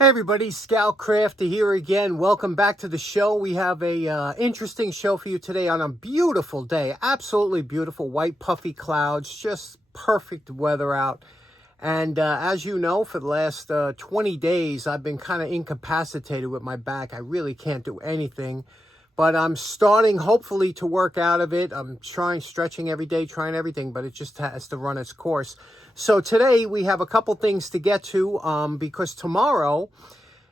Hey everybody, Scout Crafter here again. Welcome back to the show. We have a interesting show for you today on a beautiful day. Absolutely beautiful, white puffy clouds, just perfect weather out. And as you know, for the last 20 days, I've been kind of incapacitated with my back. I really can't do anything. But I'm starting, hopefully, to work out of it. I'm stretching every day, trying everything, but it just has to run its course. So today we have a couple things to get to because tomorrow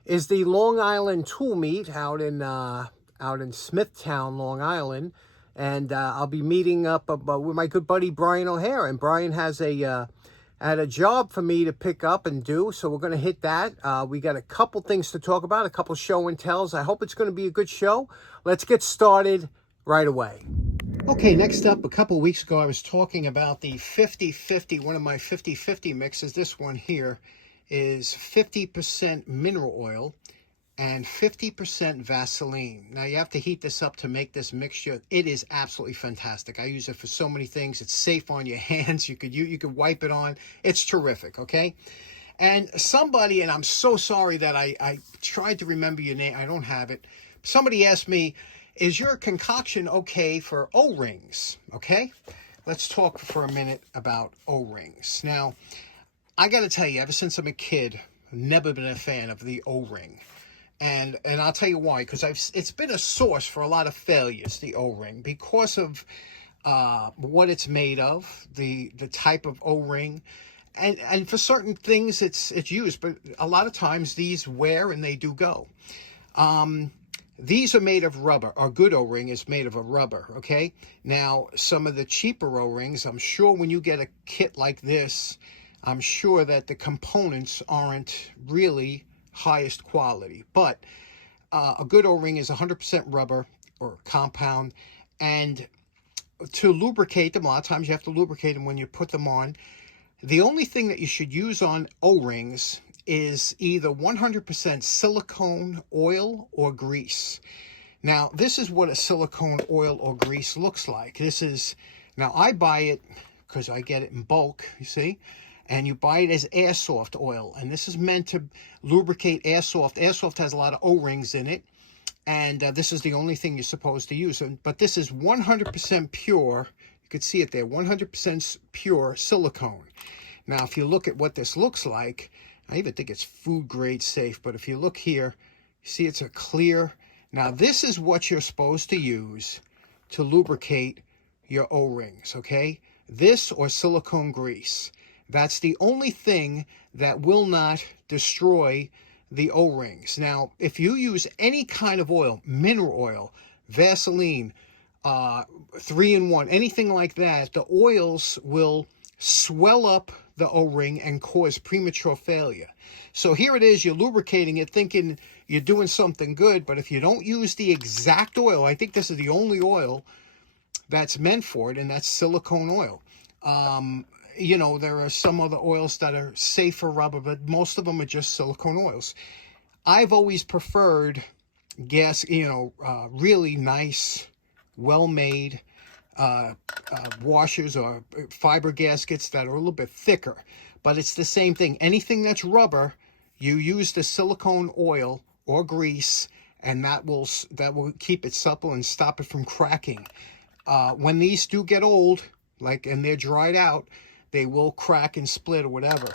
is the Long Island Tool Meet out in Smithtown, Long Island. And I'll be meeting up with my good buddy Brian O'Hare. And Brian has had a job for me to pick up and do, so we're going to hit that. We got a couple things to talk about, a couple show and tells. I hope it's going to be a good show. Let's get started right away. Okay, next up, a couple weeks ago, I was talking about the 50-50, one of my 50-50 mixes. This one here is 50% mineral oil and 50% Vaseline. Now, you have to heat this up to make this mixture. It is absolutely fantastic. I use it for so many things. It's safe on your hands. You could wipe it on. It's terrific, okay? And somebody, and I'm so sorry that I tried to remember your name. I don't have it. Somebody asked me, is your concoction okay for O-rings, okay? Let's talk for a minute about O-rings. Now, I got to tell you, ever since I'm a kid, I've never been a fan of the O-ring. And I'll tell you why, because it's been a source for a lot of failures, the O-ring, because of what it's made of, the type of O-ring, and for certain things it's used, but a lot of times these wear and they do go. These are made of rubber. Our good O-ring is made of a rubber, okay? Now, some of the cheaper O-rings, I'm sure when you get a kit like this, I'm sure that the components aren't really highest quality, but a good O-ring is 100% rubber or compound, and to lubricate them, a lot of times you have to lubricate them when you put them on. The only thing that you should use on O-rings is either 100% silicone oil or grease. Now, this is what a silicone oil or grease looks like. Now I buy it because I get it in bulk, you see, and you buy it as airsoft oil, and this is meant to lubricate airsoft. Airsoft has a lot of O-rings in it, and this is the only thing you're supposed to use. But this is 100% pure. You can see it there, 100% pure silicone. Now, if you look at what this looks like, I even think it's food grade safe, but if you look here, you see it's a clear. Now, this is what you're supposed to use to lubricate your O-rings, okay? This or silicone grease. That's the only thing that will not destroy the O-rings. Now, if you use any kind of oil, mineral oil, Vaseline, 3-in-1, anything like that, the oils will swell up the O-ring and cause premature failure. So here it is, you're lubricating it thinking you're doing something good, but if you don't use the exact oil, I think this is the only oil that's meant for it, and that's silicone oil. You know, there are some other oils that are safe for rubber, but most of them are just silicone oils. I've always preferred really nice, well-made washers or fiber gaskets that are a little bit thicker. But it's the same thing. Anything that's rubber, you use the silicone oil or grease, and that will keep it supple and stop it from cracking. When these do get old, and they're dried out, they will crack and split or whatever.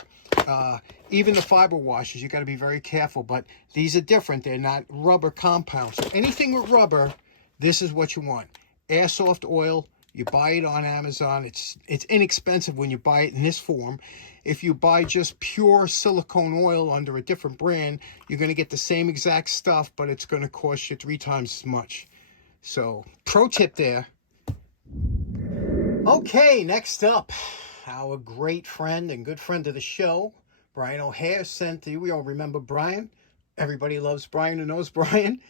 Even the fiber washers, you got to be very careful, but these are different. They're not rubber compounds. So anything with rubber, this is what you want. Airsoft oil, you buy it on Amazon. It's inexpensive when you buy it in this form. If you buy just pure silicone oil under a different brand, you're going to get the same exact stuff, but it's going to cost you 3 times as much. So, pro tip there. Okay, next up, our great friend and good friend of the show, Brian O'Hare, sent you. We all remember Brian. Everybody loves Brian who knows Brian.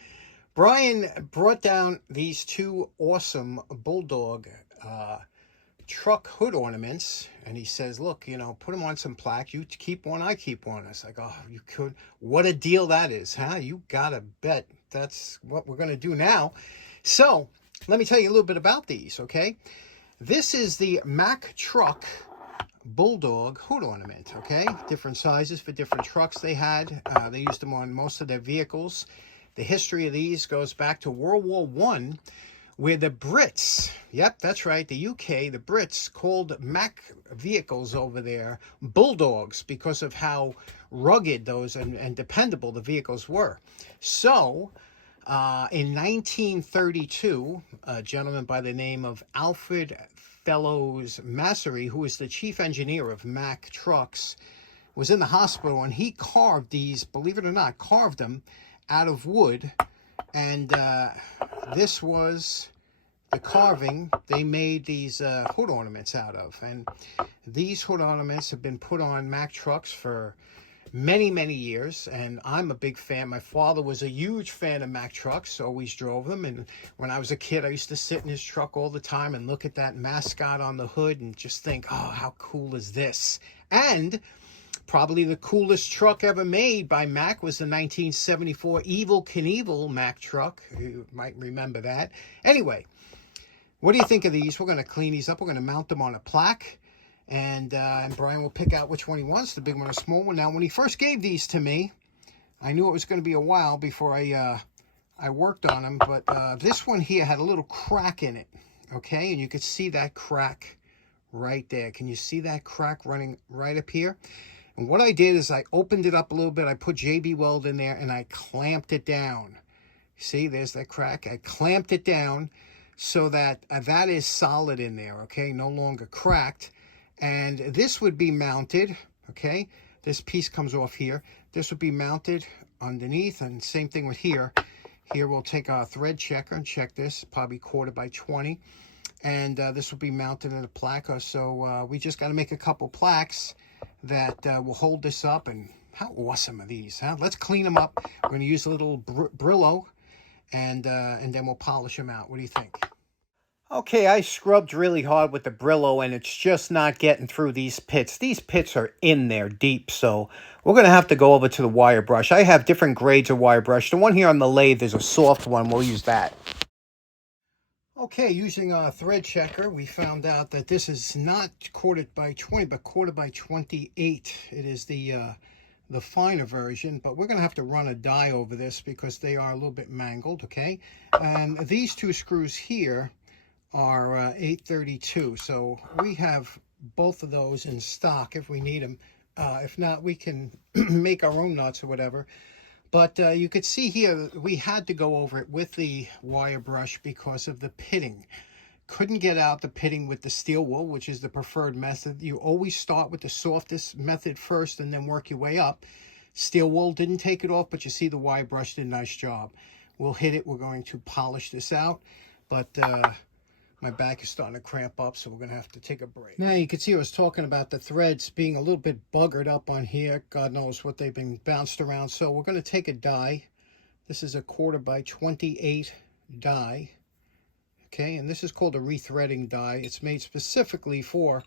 Brian brought down these 2 awesome Bulldog truck hood ornaments, and he says, look, put them on some plaque. You keep one, I keep one. I was like, oh, you could. What a deal that is, huh? You gotta bet that's what we're going to do now. So let me tell you a little bit about these, okay? This is the Mack truck bulldog hood ornament, okay? Different sizes for different trucks they had. They used them on most of their vehicles. The history of these goes back to World War I, where the Brits, yep, that's right, the UK, the Brits called Mack vehicles over there bulldogs because of how rugged those and dependable the vehicles were. So, in 1932, a gentleman by the name of Alfred Fellows Massery, who was the chief engineer of Mack trucks, was in the hospital, and he carved these, believe it or not, carved them out of wood. And this was the carving they made these hood ornaments out of. And these hood ornaments have been put on Mack trucks for many, many years, and I'm a big fan. My father was a huge fan of Mack trucks, always drove them, and when I was a kid, I used to sit in his truck all the time and look at that Mascot on the hood and just think, oh, how cool is this? And probably the coolest truck ever made by Mack was the 1974 Evel Knievel Mack truck. You might remember that. Anyway, what do you think of these? We're going to clean these up. We're going to mount them on a plaque. And Brian will pick out which one he wants, the big one or small one. Now, when he first gave these to me, I knew it was going to be a while before I worked on them. But this one here had a little crack in it, okay? And you could see that crack right there. Can you see that crack running right up here? And what I did is I opened it up a little bit. I put JB Weld in there, and I clamped it down. See, there's that crack. I clamped it down so that that is solid in there, okay? No longer cracked. And this would be mounted, okay? This piece comes off here. This would be mounted underneath, and same thing with here. Here we'll take our thread checker and check this, probably 1/4 by 20. And this will be mounted in a plaque. So we just got to make a couple plaques that will hold this up. And how awesome are these, huh? Let's clean them up. We're going to use a little Brillo, and then we'll polish them out. What do you think? Okay, I scrubbed really hard with the Brillo, and it's just not getting through these pits. These pits are in there deep, so we're going to have to go over to the wire brush. I have different grades of wire brush. The one here on the lathe is a soft one. We'll use that. Okay, using our thread checker, we found out that this is not 1/4 by 20, but 1/4 by 28. It is the finer version, but we're going to have to run a die over this because they are a little bit mangled, okay? And these two screws here are 832, so we have both of those in stock if we need them. If not, we can make our own nuts or whatever. But you could see here we had to go over it with the wire brush because of the pitting. Couldn't get out the pitting with the steel wool, which is the preferred method. You always start with the softest method first and then work your way up. Steel wool didn't take it off, but you see the wire brush did a nice job. We'll hit it. We're going to polish this out, but my back is starting to cramp up, so we're going to have to take a break. Now, you can see I was talking about the threads being a little bit buggered up on here. God knows what they've been bounced around. So we're going to take a die. This is a 1/4 by 28 die. Okay, and this is called a rethreading die. It's made specifically for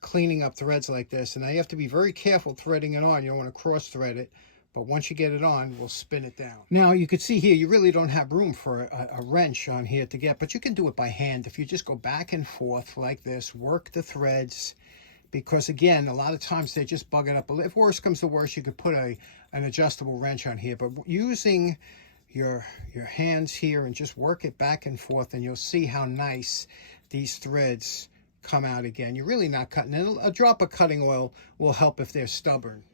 cleaning up threads like this. And now you have to be very careful threading it on. You don't want to cross thread it. But once you get it on, we'll spin it down. Now, you can see here, you really don't have room for a wrench on here to get, but you can do it by hand. If you just go back and forth like this, work the threads, because again, a lot of times they just bug it up. If worse comes to worse, you could put an adjustable wrench on here, but using your hands here and just work it back and forth, and you'll see how nice these threads come out again. You're really not cutting. And a drop of cutting oil will help if they're stubborn.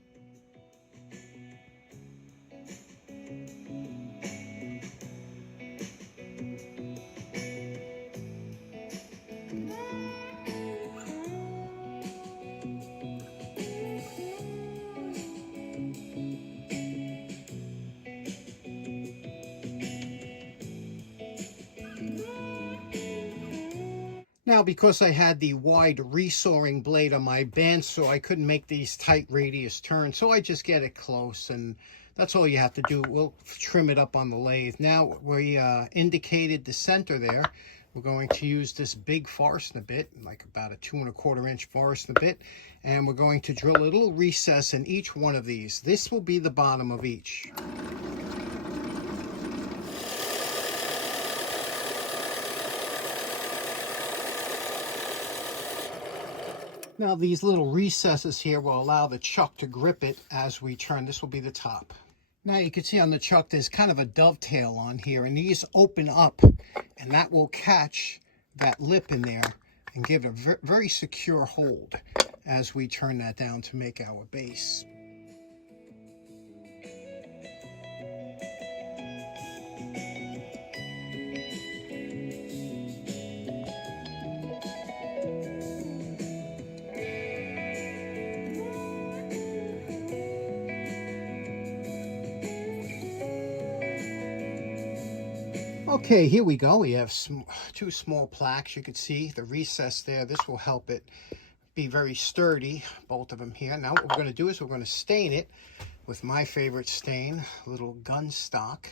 Now, because I had the wide resawing blade on my bandsaw, I couldn't make these tight radius turns, so I just get it close, and that's all you have to do. We'll trim it up on the lathe. Now, we indicated the center there. We're going to use this big forstner bit, like about a 2 1/4 inch forstner bit, and we're going to drill a little recess in each one of these. This will be the bottom of each. Now these little recesses here will allow the chuck to grip it as we turn. This will be the top. Now you can see on the chuck there's kind of a dovetail on here, and these open up, and that will catch that lip in there and give it a very secure hold as we turn that down to make our base. Okay, here we go. We have two small plaques. You can see the recess there. This will help it be very sturdy, both of them here. Now what we're going to do is we're going to stain it with my favorite stain, a little gun stock,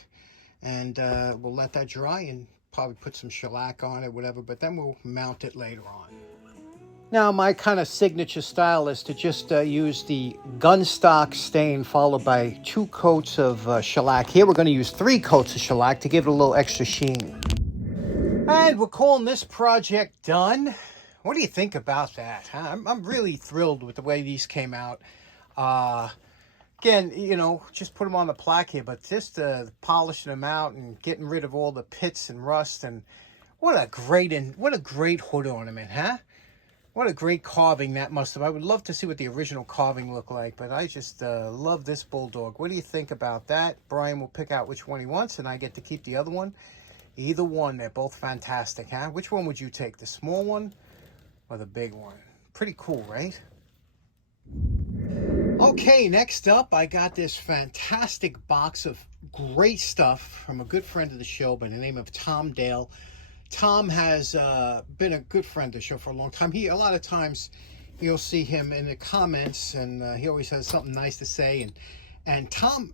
and we'll let that dry and probably put some shellac on it, whatever, but then we'll mount it later on. Now my kind of signature style is to just use the gun stock stain followed by 2 coats of shellac. Here we're going to use 3 coats of shellac to give it a little extra sheen. And we're calling this project done. What do you think about that? Huh? I'm really thrilled with the way these came out. Again, you know, just put them on the plaque here, but just polishing them out and getting rid of all the pits and rust, and what a great hood ornament, huh? What a great carving that must have. I would love to see what the original carving looked like, but I just love this bulldog. What do you think about that? Brian will pick out which one he wants, and I get to keep the other one. Either one, they're both fantastic, huh? Which one would you take, the small one or the big one? Pretty cool, right? Okay, next up, I got this fantastic box of great stuff from a good friend of the show by the name of Tom Dale. Tom has been a good friend of the show for a long time. A lot of times you'll see him in the comments, and he always has something nice to say. And Tom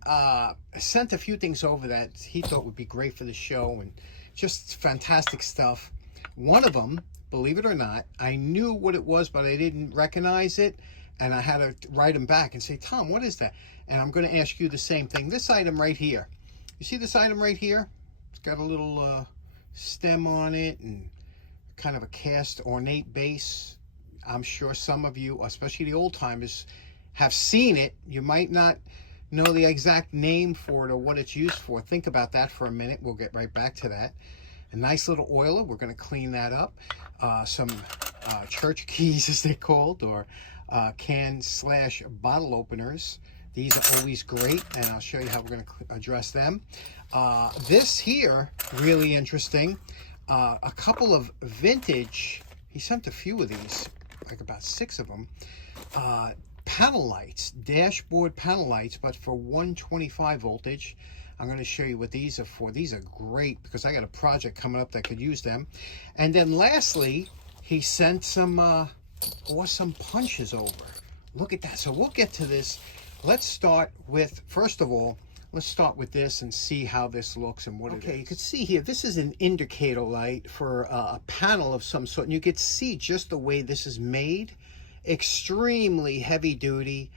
sent a few things over that he thought would be great for the show, and just fantastic stuff. One of them, believe it or not, I knew what it was, but I didn't recognize it, and I had to write him back and say, Tom, what is that? And I'm going to ask you the same thing. This item right here. You see this item right here? It's got a little stem on it and kind of a cast ornate base. I'm sure some of you, especially the old timers, have seen it. You might not know the exact name for it or what it's used for. Think about that for a minute. We'll get right back to that. A nice little oiler. We're going to clean that up. Some church keys, as they're called, or can/bottle openers. These are always great, and I'll show you how we're going to address them. This here, really interesting. A couple of vintage, he sent a few of these, like about 6 of them. Panel lights, dashboard panel lights, but for 125 voltage. I'm going to show you what these are for. These are great because I got a project coming up that could use them. And then lastly, he sent some awesome punches over. Look at that. So we'll get to this. Let's start with, first of all, let's start with this and see how this looks and what it is. Okay, you can see here, this is an indicator light for a panel of some sort. And you can see just the way this is made. Extremely heavy duty.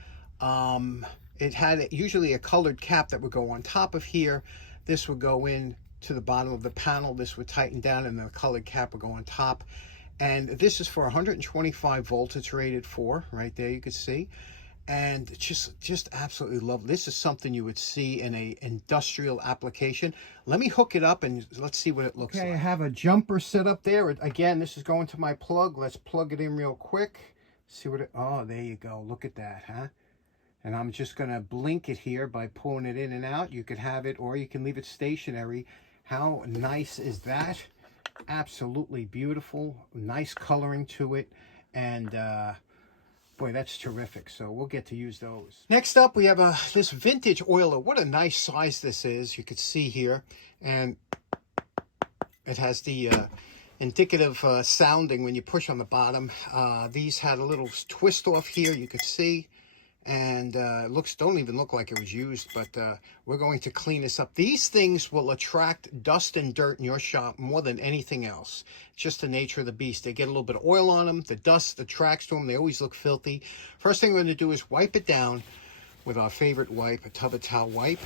It had usually a colored cap that would go on top of here. This would go in to the bottom of the panel. This would tighten down, and the colored cap would go on top. And this is for 125 volts. It's rated for, right there you can see. And just absolutely love. This is something you would see in a industrial application. Let me hook it up and let's see what it looks like. I have a jumper set up there. Again, this is going to my plug. Let's plug it in real quick. See what it, oh, there you go. Look at that, huh? And I'm just going to blink it here by pulling it in and out. You could have it, or you can leave it stationary. How nice is that? Absolutely beautiful. Nice coloring to it. And boy, that's terrific. So we'll get to use those. Next up, we have this vintage oiler. What a nice size this is. You could see here. And it has the indicative sounding when you push on the bottom. These had a little twist off here, you could see. And don't even look like it was used, but we're going to clean this up. These things will attract dust and dirt in your shop more than anything else. It's just the nature of the beast. They get a little bit of oil on them. The dust attracts to them. They always look filthy. First thing we're going to do is wipe it down with our favorite wipe, a tub of towel wipe.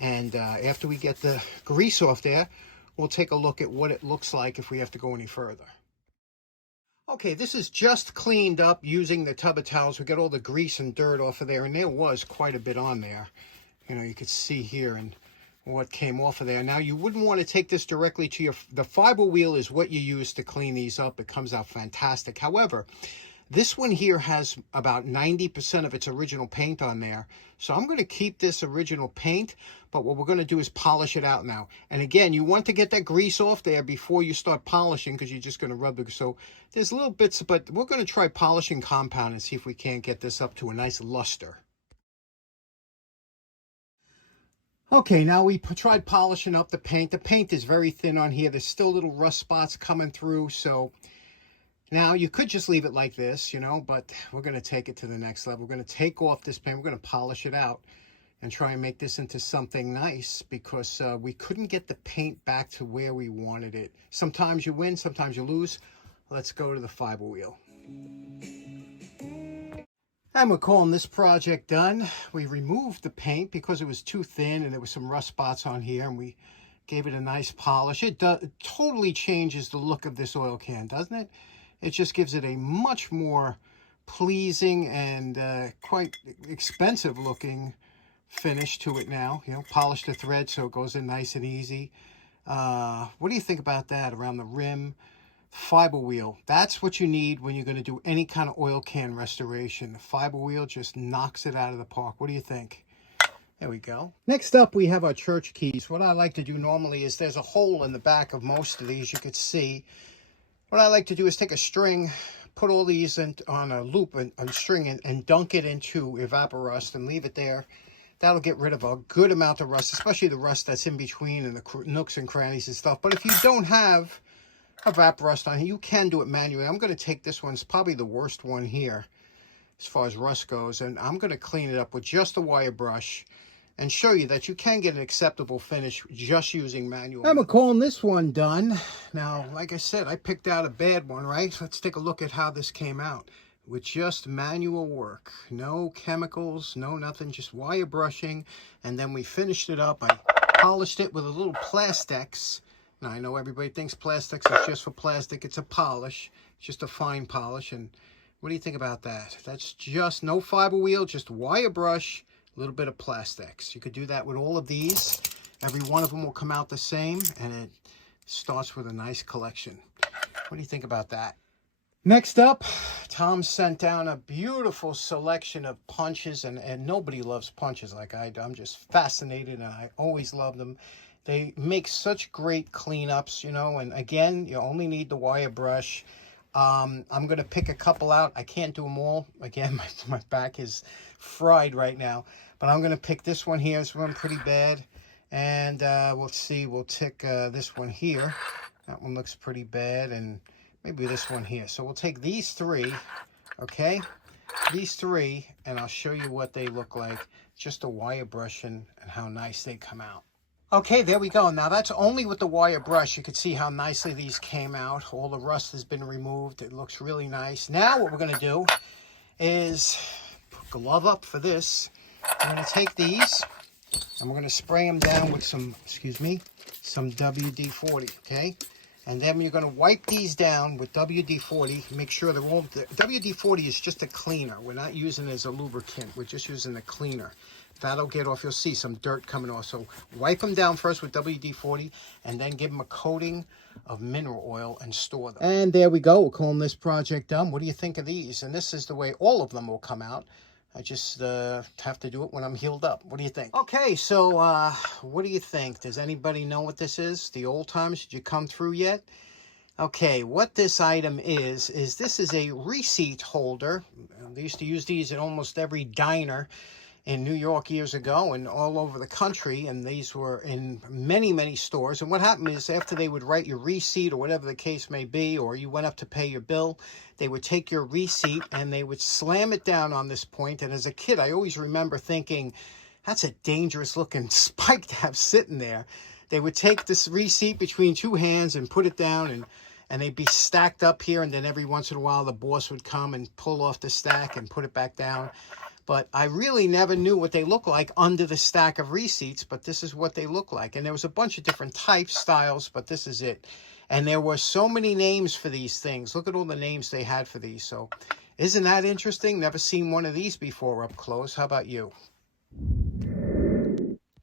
And after we get the grease off there, we'll take a look at what it looks like if we have to go any further. Okay, this is just cleaned up using the tub of towels. We got all the grease and dirt off of there, and there was quite a bit on there. You know, you could see here and what came off of there. Now, you wouldn't want to take this directly to the fiber wheel is what you use to clean these up. It comes out fantastic. However, this one here has about 90% of its original paint on there. So I'm going to keep this original paint, but what we're going to do is polish it out now. And again, you want to get that grease off there before you start polishing, because you're just going to rub it. So there's little bits, but we're going to try polishing compound and see if we can't get this up to a nice luster. Okay, now we tried polishing up the paint. The paint is very thin on here. There's still little rust spots coming through, so now, you could just leave it like this, you know, but we're going to take it to the next level. We're going to take off this paint. We're going to polish it out and try and make this into something nice, because we couldn't get the paint back to where we wanted it. Sometimes you win, sometimes you lose. Let's go to the fiber wheel. And we're calling this project done. We removed the paint because it was too thin and there was some rust spots on here, and we gave it a nice polish. It totally changes the look of this oil can, doesn't it? It just gives it a much more pleasing and quite expensive looking finish to it now. You know, polish the thread so it goes in nice and easy. What do you think about that around the rim? Fiber wheel. That's what you need when you're going to do any kind of oil can restoration. The fiber wheel just knocks it out of the park. What do you think? There we go. Next up, we have our church keys. What I like to do normally is there's a hole in the back of most of these, you could see. What I like to do is take a string, put all these on a loop and string and dunk it into Evaporust and leave it there. That'll get rid of a good amount of rust, especially the rust that's in between and the nooks and crannies and stuff. But if you don't have Evaporust on here, you can do it manually. I'm going to take this one. It's probably the worst one here as far as rust goes. And I'm going to clean it up with just a wire brush and show you that you can get an acceptable finish just using manual. I'm calling this one done. Now, like I said, I picked out a bad one, right? So let's take a look at how this came out with just manual work. No chemicals, no nothing, just wire brushing. And then we finished it up. I polished it with a little Plastex. Now, I know everybody thinks Plastex is just for plastic. It's a polish, just a fine polish. And what do you think about that? That's just no fiber wheel, just wire brush. A little bit of Plastex. You could do that with all of these. Every one of them will come out the same, and it starts with a nice collection. What do you think about that? Next up, Tom sent down a beautiful selection of punches, and nobody loves punches like I do. I'm just fascinated, and I always love them. They make such great cleanups, you know, and again, you only need the wire brush. I'm going to pick a couple out. I can't do them all. Again, my back is fried right now. But I'm going to pick this one here. This one pretty bad. And we'll see. We'll take this one here. That one looks pretty bad. And maybe this one here. So we'll take these three. Okay? These three. And I'll show you what they look like. Just a wire brush and how nice they come out. Okay, there we go. Now, that's only with the wire brush. You can see how nicely these came out. All the rust has been removed. It looks really nice. Now, what we're going to do is put glove up for this. I'm going to take these, and we're going to spray them down with some, some WD-40, okay? And then you're going to wipe these down with WD-40. Make sure they're all... WD-40 is just a cleaner. We're not using it as a lubricant. We're just using the cleaner. That'll get off. You'll see some dirt coming off. So wipe them down first with WD-40 and then give them a coating of mineral oil and store them. And there we go. We're calling this project done. What do you think of these? And this is the way all of them will come out. I just have to do it when I'm healed up. What do you think? Okay, so what do you think? Does anybody know what this is? The old times, did you come through yet? Okay, what this item is this is a receipt holder. They used to use these at almost every diner in New York years ago and all over the country, and these were in many, many stores. And what happened is after they would write your receipt or whatever the case may be, or you went up to pay your bill, they would take your receipt and they would slam it down on this point. And as a kid, I always remember thinking, that's a dangerous looking spike to have sitting there. They would take this receipt between two hands and put it down, and they'd be stacked up here, and then every once in a while the boss would come and pull off the stack and put it back down. But I really never knew what they look like under the stack of receipts, but this is what they look like. And there was a bunch of different types, styles, but this is it. And there were so many names for these things. Look at all the names they had for these. So isn't that interesting? Never seen one of these before up close. How about you?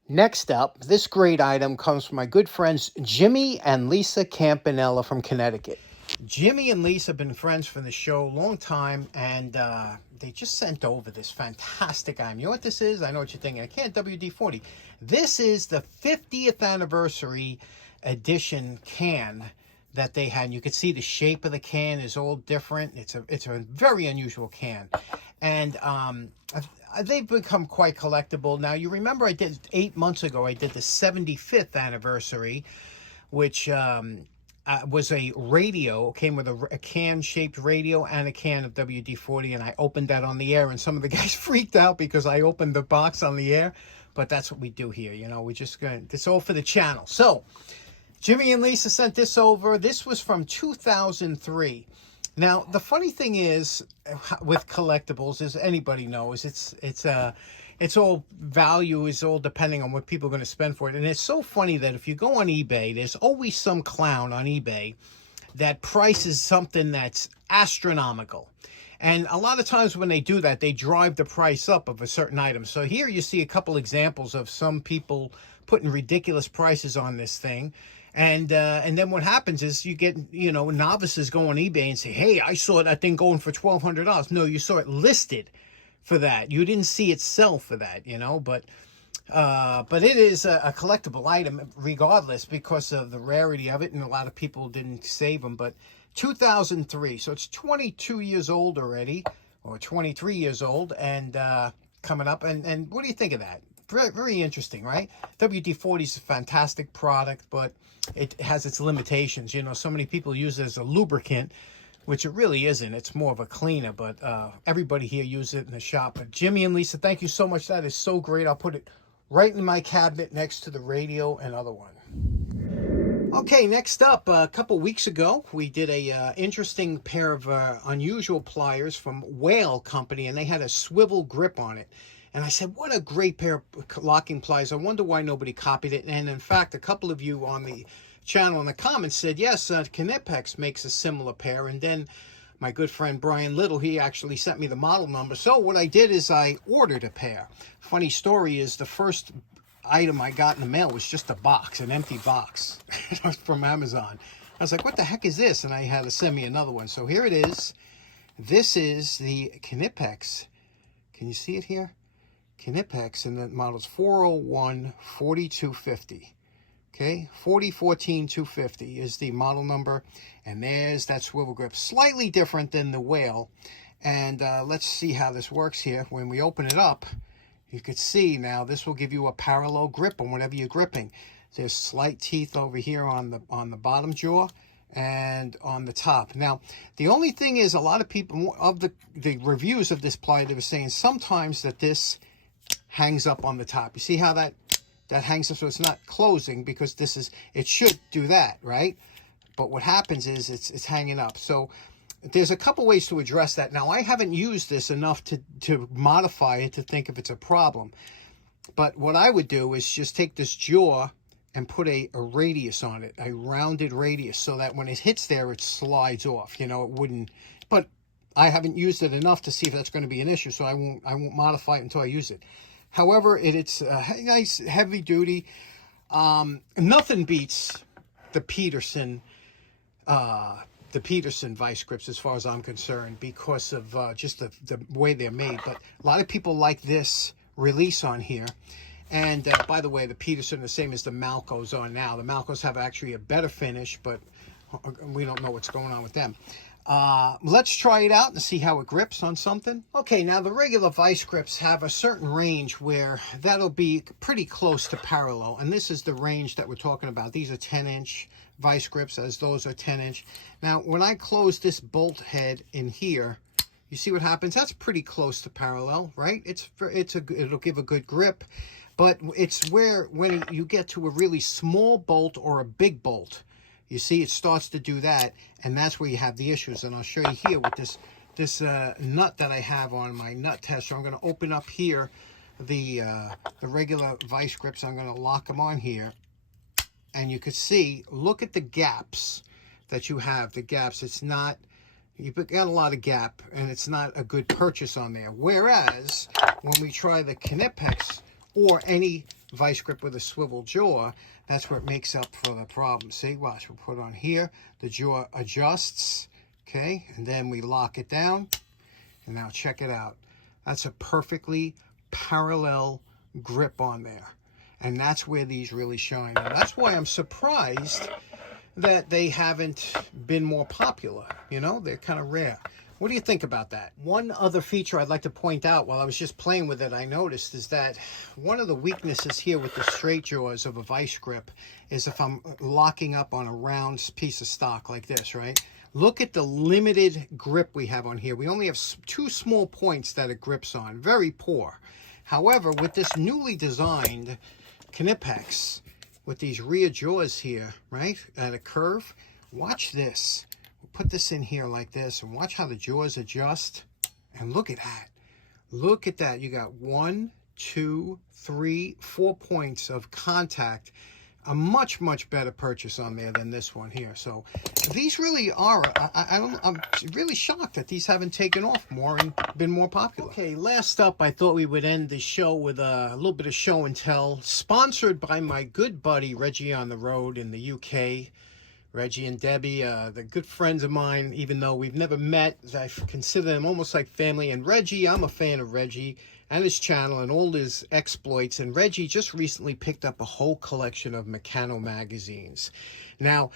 Next up, this great item comes from my good friends Jimmy and Lisa Campanella from Connecticut. Jimmy and Lisa have been friends from the show a long time, and they just sent over this fantastic item. You know what this is? I know what you're thinking. I can't WD-40. This is the 50th anniversary edition can that they had. And you can see the shape of the can is all different. It's a very unusual can. And they've become quite collectible. Now, you remember I did 8 months ago, I did the 75th anniversary, which was a radio, came with a can-shaped radio and a can of WD-40, and I opened that on the air, and some of the guys freaked out because I opened the box on the air, but that's what we do here, you know, we're just going to, it's all for the channel. So, Jimmy and Lisa sent this over. This was from 2003. Now, the funny thing is, with collectibles, as anybody knows, it's all value is all depending on what people are going to spend for it. And it's so funny that if you go on eBay, there's always some clown on eBay that prices something that's astronomical. And a lot of times when they do that, they drive the price up of a certain item. So here you see a couple examples of some people putting ridiculous prices on this thing. And then what happens is you get, you know, novices go on eBay and say, hey, I saw that thing going for $1,200. No, you saw it listed for that. You didn't see it sell for that, you know, but it is a collectible item regardless because of the rarity of it, and a lot of people didn't save them. But 2003, so it's 22 years old already, or 23 years old, and coming up. And what do you think of that? Very, very interesting, right? WD-40 is a fantastic product, but it has its limitations. You know, so many people use it as a lubricant, which it really isn't. It's more of a cleaner, but everybody here uses it in the shop. But Jimmy and Lisa, thank you so much. That is so great. I'll put it right in my cabinet next to the radio and other one. Okay, next up, a couple weeks ago, we did a interesting pair of unusual pliers from Whale Company, and they had a swivel grip on it. And I said, what a great pair of locking pliers. I wonder why nobody copied it. And in fact, a couple of you on the channel in the comments said, yes, Knipex makes a similar pair. And then my good friend Brian Little, he actually sent me the model number. So what I did is I ordered a pair. Funny story is the first item I got in the mail was just a box, an empty box from Amazon. I was like, what the heck is this? And I had to send me another one. So here it is. This is the Knipex. Can you see it here? Knipex, and the model's 401 4250. Okay, 4014-250 is the model number, and there's that swivel grip. Slightly different than the Whale, and let's see how this works here. When we open it up, you can see now this will give you a parallel grip on whatever you're gripping. There's slight teeth over here on the bottom jaw and on the top. Now, the only thing is, a lot of people of the reviews of this plier, they were saying sometimes that this hangs up on the top. You see how that hangs up, so it's not closing, because it should do that, right? But what happens is it's hanging up. So there's a couple ways to address that. Now, I haven't used this enough to modify it to think if it's a problem. But what I would do is just take this jaw and put a radius on it, a rounded radius, so that when it hits there, it slides off. You know, it wouldn't. But I haven't used it enough to see if that's going to be an issue, so I won't modify it until I use it. However, it's nice, heavy duty. Nothing beats the Peterson vice grips as far as I'm concerned, because of just the way they're made. But a lot of people like this release on here. And by the way, the Peterson, the same as the Malcos are now. The Malcos have actually a better finish, but we don't know what's going on with them. Let's try it out and see how it grips on something. Okay, now the regular vice grips have a certain range where that'll be pretty close to parallel, and this is the range that we're talking about. These are 10-inch vice grips, as those are 10-inch. Now, when I close this bolt head in here, you see what happens? That's pretty close to parallel, right? It'll give a good grip, but it's where when you get to a really small bolt or a big bolt, you see, it starts to do that, and that's where you have the issues. And I'll show you here with this nut that I have on my nut tester. I'm going to open up here the regular vice grips. I'm going to lock them on here, and you can see, look at the gaps that you have, the gaps. It's not, you've got a lot of gap, and it's not a good purchase on there. Whereas when we try the Knipex or any vice grip with a swivel jaw, that's where it makes up for the problem. See, watch, we'll put on here, the jaw adjusts, okay, and then we lock it down, and now check it out. That's a perfectly parallel grip on there, and that's where these really shine. And that's why I'm surprised that they haven't been more popular. You know, they're kind of rare. What do you think about that? One other feature I'd like to point out while I was just playing with it, I noticed is that one of the weaknesses here with the straight jaws of a vice grip is if I'm locking up on a round piece of stock like this, right? Look at the limited grip we have on here. We only have 2 small points that it grips on. Very poor. However, with this newly designed Knipex, with these rear jaws here, right, at a curve, watch this. Put this in here like this, and watch how the jaws adjust. And look at that. Look at that. You got 1, 2, 3, 4 points of contact. A much, much better purchase on there than this one here. So these really are, I'm really shocked that these haven't taken off more and been more popular. Okay, last up, I thought we would end the show with a little bit of show and tell, sponsored by my good buddy Reggie on the road in the UK. Reggie and Debbie, they're good friends of mine, even though we've never met. I consider them almost like family. And Reggie, I'm a fan of Reggie and his channel and all his exploits. And Reggie just recently picked up a whole collection of Meccano magazines. Now,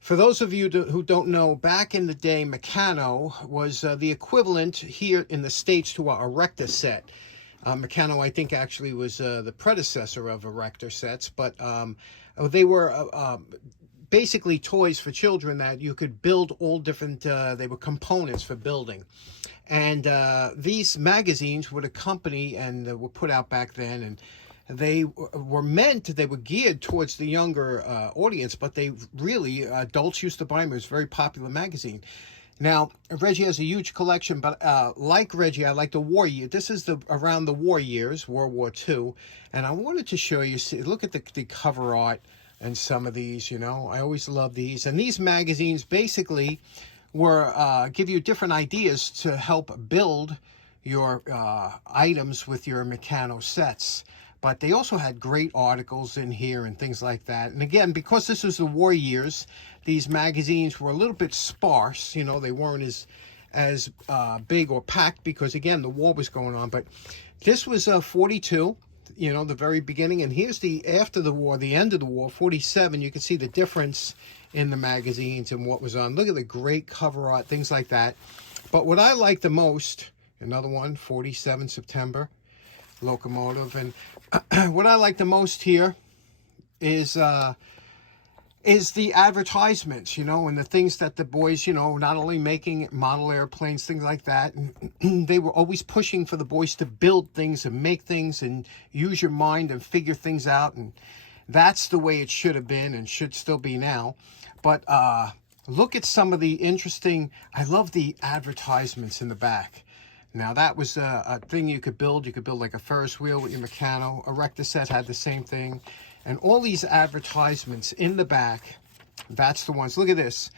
for those of you who don't know, back in the day, Meccano was the equivalent here in the States to a Erector set. Meccano, I think, actually was the predecessor of Erector sets, but they were basically toys for children that you could build all different, they were components for building. And these magazines would accompany and were put out back then, and they were geared towards the younger audience, but they really, adults used to buy them. It was a very popular magazine. Now, Reggie has a huge collection, but like Reggie, I like the war year. This is around the war years, World War II, and I wanted to show you, see, look at the cover art and some of these, you know. I always love these. And these magazines basically were give you different ideas to help build your items with your Meccano sets. But they also had great articles in here and things like that. And again, because this was the war years, these magazines were a little bit sparse. You know, they weren't as big or packed because, again, the war was going on. But this was 42. You know, the very beginning, and here's the after the war, the end of the war, 47. You can see the difference in the magazines and what was on. Look at the great cover art, things like that. But what I like the most, another one, 47 September, locomotive, and what I like the most here is the advertisements, you know, and the things that the boys, you know, not only making model airplanes, things like that. And they were always pushing for the boys to build things and make things and use your mind and figure things out. And that's the way it should have been and should still be now. But look at some of the interesting, I love the advertisements in the back. Now, that was a thing you could build. You could build like a Ferris wheel with your Meccano. Erector set had the same thing. And all these advertisements in the back, that's the ones. Look at this.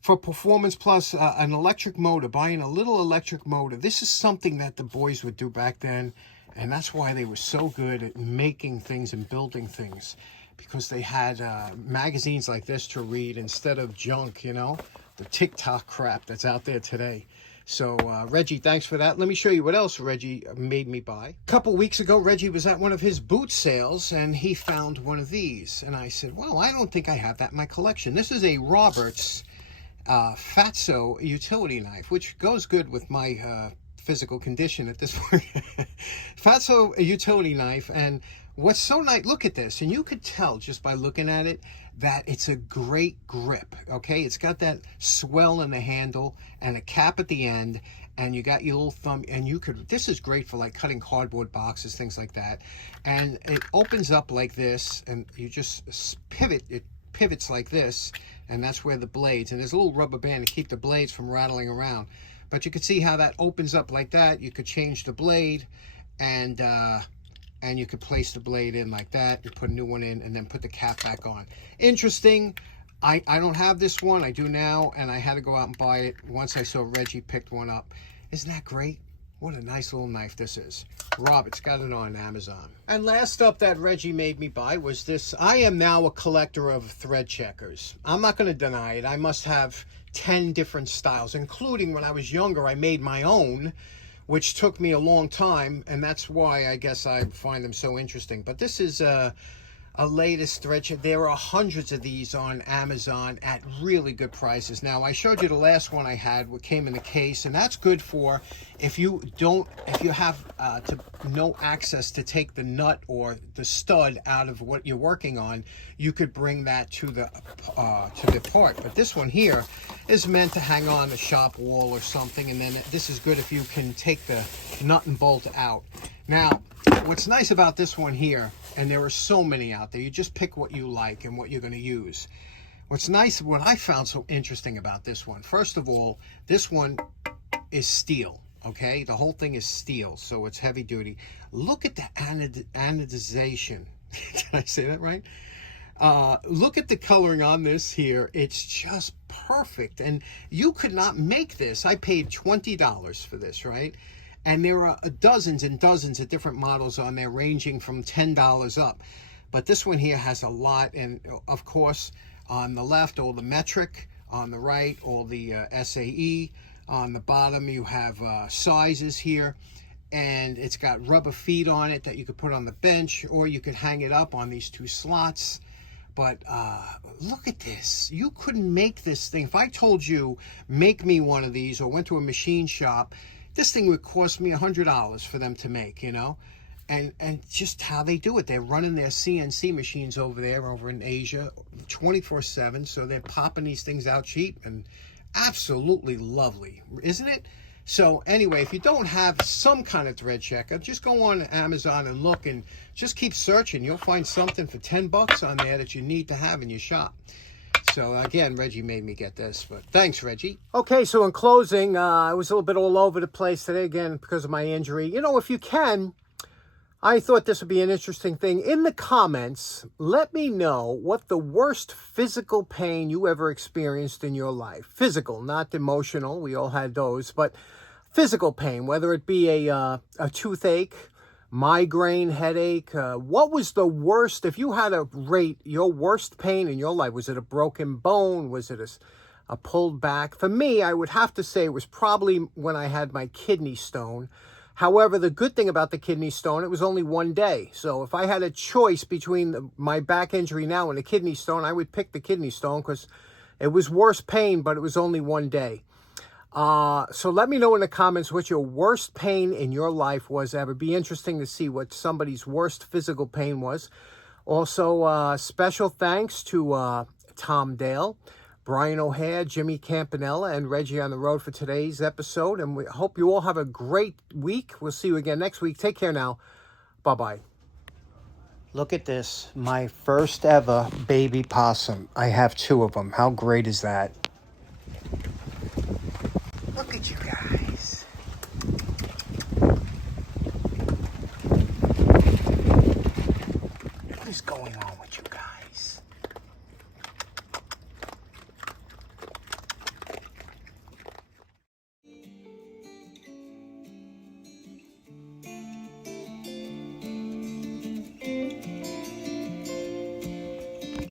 For Performance Plus, an electric motor, buying a little electric motor. This is something that the boys would do back then. And that's why they were so good at making things and building things. Because they had magazines like this to read instead of junk, you know, the TikTok crap that's out there today. So, Reggie, thanks for that. Let me show you what else Reggie made me buy. A couple weeks ago, Reggie was at one of his boot sales, and he found one of these. And I said, well, I don't think I have that in my collection. This is a Roberts Fatso utility knife, which goes good with my physical condition at this point. Fatso utility knife, and what's so nice, look at this, and you could tell just by looking at it that it's a great grip, okay? It's got that swell in the handle and a cap at the end, and you got your little thumb, and you could, this is great for like cutting cardboard boxes, things like that. And it opens up like this, and you just pivot, it pivots like this, and that's where the blades, and there's a little rubber band to keep the blades from rattling around. But you can see how that opens up like that. You could change the blade, and you could place the blade in like that. You put a new one in and then put the cap back on. Interesting. I don't have this one. I do now, and I had to go out and buy it once I saw Reggie picked one up. Isn't that great? What a nice little knife this is. Robert's got it on Amazon. And last up that Reggie made me buy was this. I am now a collector of thread checkers. I'm not going to deny it. I must have 10 different styles, including when I was younger, I made my own, which took me a long time, and that's why I guess I find them so interesting. But this is a latest thread check. There are hundreds of these on Amazon at really good prices. Now, I showed you the last one I had, what came in the case, and that's good for if you have no access to take the nut or the stud out of what you're working on, you could bring that to the part. But this one here is meant to hang on the shop wall or something, and then this is good if you can take the nut and bolt out. Now, what's nice about this one here, and there are so many out there, you just pick what you like and what you're going to use. What's nice, what I found so interesting about this one, first of all, this one is steel, okay? The whole thing is steel, so it's heavy duty. Look at the anodization. Did I say that right? Look at the coloring on this here. It's just perfect, and you could not make this. I paid $20 for this, right? And there are dozens and dozens of different models on there, ranging from $10 up. But this one here has a lot, and of course, on the left, all the metric. On the right, all the SAE. On the bottom, you have sizes here. And it's got rubber feet on it that you could put on the bench, or you could hang it up on these two slots. But look at this. You couldn't make this thing. If I told you, make me one of these, or went to a machine shop, this thing would cost me $100 for them to make, you know, and just how they do it. They're running their CNC machines over in Asia 24/7, so they're popping these things out cheap and absolutely lovely, isn't it? So anyway, if you don't have some kind of thread checker, just go on Amazon and look, and just keep searching. You'll find something for $10 on there that you need to have in your shop. So again, Reggie made me get this, but thanks, Reggie. Okay, so in closing, I was a little bit all over the place today, again, because of my injury. You know, if you can, I thought this would be an interesting thing. In the comments, let me know what the worst physical pain you ever experienced in your life. Physical, not emotional. We all had those, but physical pain, whether it be a toothache, migraine, headache. What was the worst, if you had to rate your worst pain in your life? Was it a broken bone? Was it a pulled back? For me, I would have to say it was probably when I had my kidney stone. However, the good thing about the kidney stone, it was only one day. So if I had a choice between my back injury now and the kidney stone, I would pick the kidney stone because it was worse pain, but it was only one day. So let me know in the comments what your worst pain in your life was. That would be interesting to see what somebody's worst physical pain was. Also, special thanks to Tom Dale, Brian Ohare, Jimmy Campanella, and Reggie on the road for today's episode. And we hope you all have a great week. We'll see you again next week. Take care now. Bye-bye. Look at this. My first ever baby possum. I have 2 of them. How great is that?